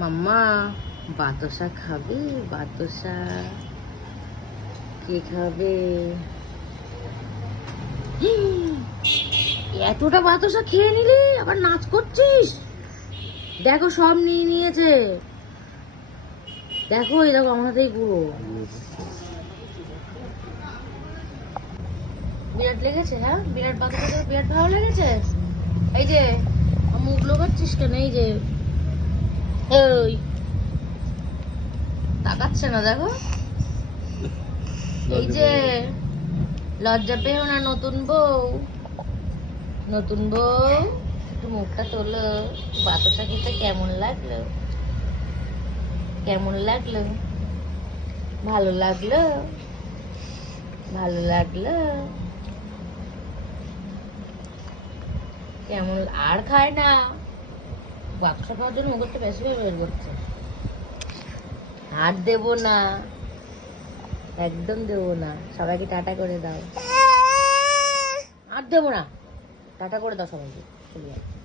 মাম্মা বাতাসা খাবে বাতাসা কে খাবে? এতটা বাতাসা খেয়ে নিলি আবার নাচ করছিস? দেখো সব নিয়ে নিয়েছে। দেখো, এই দেখো আমার হাতেই পুরো। বিরাট লেগেছে হ্যাঁ? বিরাট বাতাসা বিরাট ভালো লেগেছে? এই যে, মুখ লোকাচ্ছিস কেন? এই যে ওই তাকাচ্ছে না দেখো। এই যে লজ্জা পেও না নতুন বউ। নতুন বউ একটু মুখটা তোলো। বাতাসা খেতে কেমন লাগল? কেমন লাগল? ভালো লাগল? ভালো লাগল? কেমন আর খায় না। বাক্সা খাওয়ার জন্য মুখটা বেশি বের করছে। আর দেবো না। একদম দেবো না। সবাইকে টাটা করে দাও। আর দেবো না। টাটা করে দাও সবাইকে। চলে যাও।